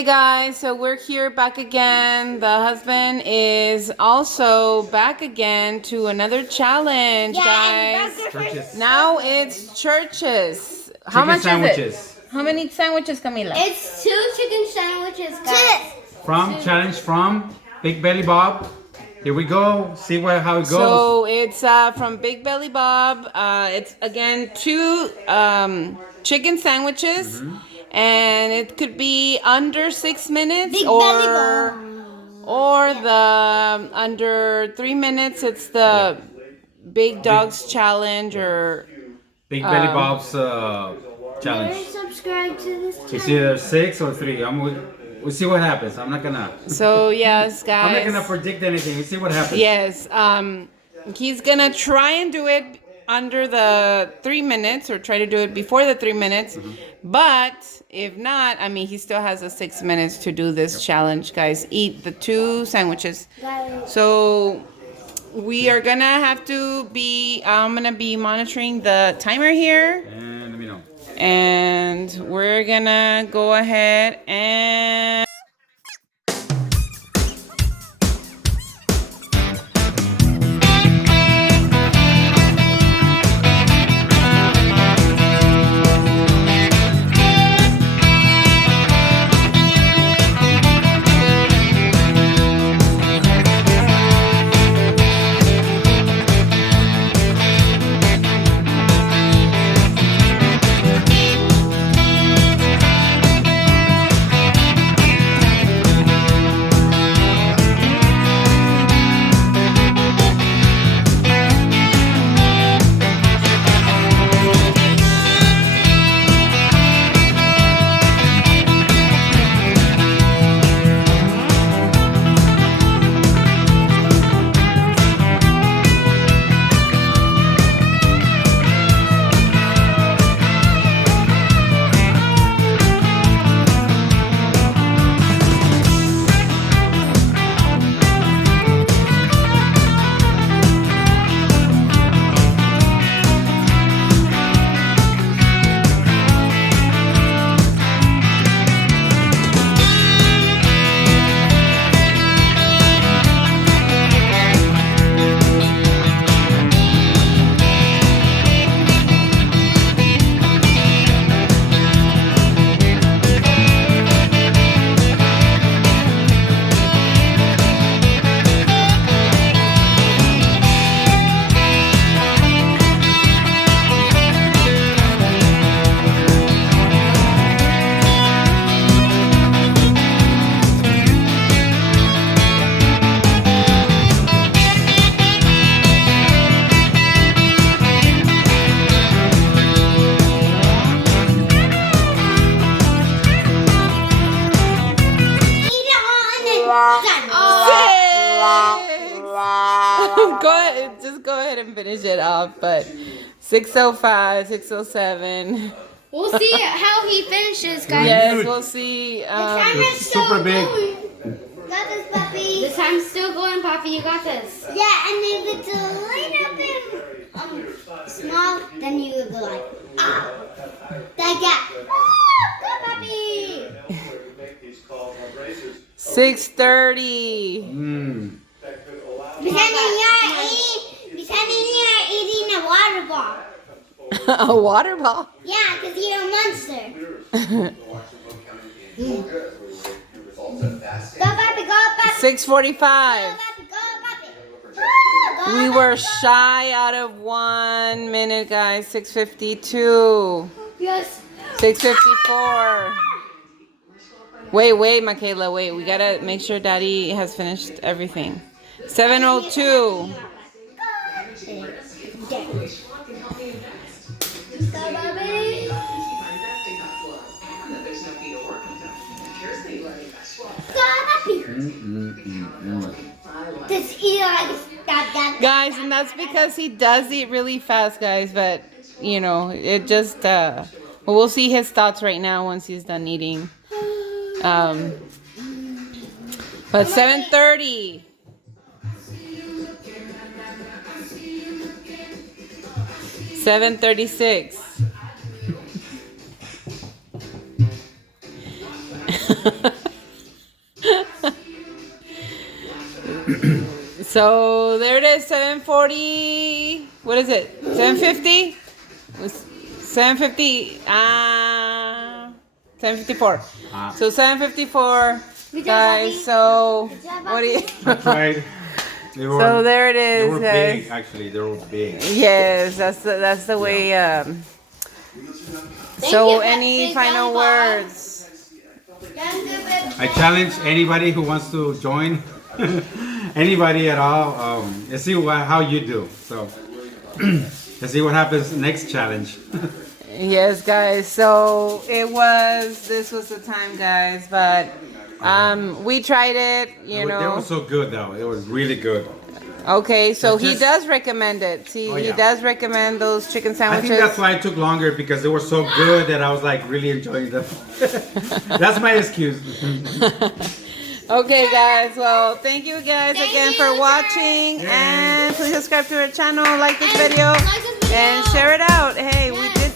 Hey guys, so we're here back again. The husband is also back again to another challenge, guys. Churches. Now it's churches. How much sandwiches. Is it? How many sandwiches, Camila? It's 2 chicken sandwiches, guys. Challenge from Big Belly Bob. Here we go. See how it goes. So it's from Big Belly Bob. It's again 2 chicken sandwiches. And it could be under 6 minutes or the under 3 minutes. It's the Big Dogs challenge or Big Belly Bob's challenge. Subscribe to this channel. It's either 6 or 3. We'll see what happens. I'm not gonna. So yes, guys. I'm not gonna predict anything. We'll see what happens. Yes. He's gonna try and do it under the 3 minutes or try to do it before the 3 minutes. But if not, I mean, he still has the 6 minutes to do this challenge, guys. Eat the 2 sandwiches. So we are gonna have to be, I'm gonna be monitoring the timer here. And let me know. And we're gonna go ahead and... Go ahead and finish it off, but 6:05, 6:07. We'll see how he finishes, guys. Yes, we'll see. The timer's still super big. going. Got this, puppy. The time's still going, Poppy. You got this. Yeah, and if it's a little bit small, then you would go like, ah. Like that. Go, puppy. 6:30. Pretending you're eating a water ball. A water ball? Yeah, because you're a monster. Go, puppy, go, puppy. 6:45. Go, puppy, go, puppy. We were shy out of 1 minute, guys. 6:52. Yes. 6:54. Wait, Michaela, wait. We gotta make sure Daddy has finished everything. 7:02. Guys, and that's because he does eat really fast, guys. But, you know, it just, we'll see his thoughts right now once he's done eating. But 7:30. 7:36. So there it is, 7:40. What is it? 7:50? 7:50. 7:54. So 7:54, guys. So what do you? That's right. So there it is, They were guys. big, actually. They were big. Yes, that's the way. So any final words? I challenge anybody who wants to join. Anybody at all. Let's see how you do. So let's see what happens next challenge. Yes, guys. So this was the time, guys. But we tried it. You know. They were so good, though. It was really good. Okay, so he Just- does recommend it. See, Oh, he yeah. does recommend those chicken I sandwiches. think that's why it took longer, because they were so good that I was like really enjoying them. That's my excuse. Okay, guys. Well, thank you guys again for watching, Yay. and please subscribe to our channel, like this video, and share it out. Hey, we did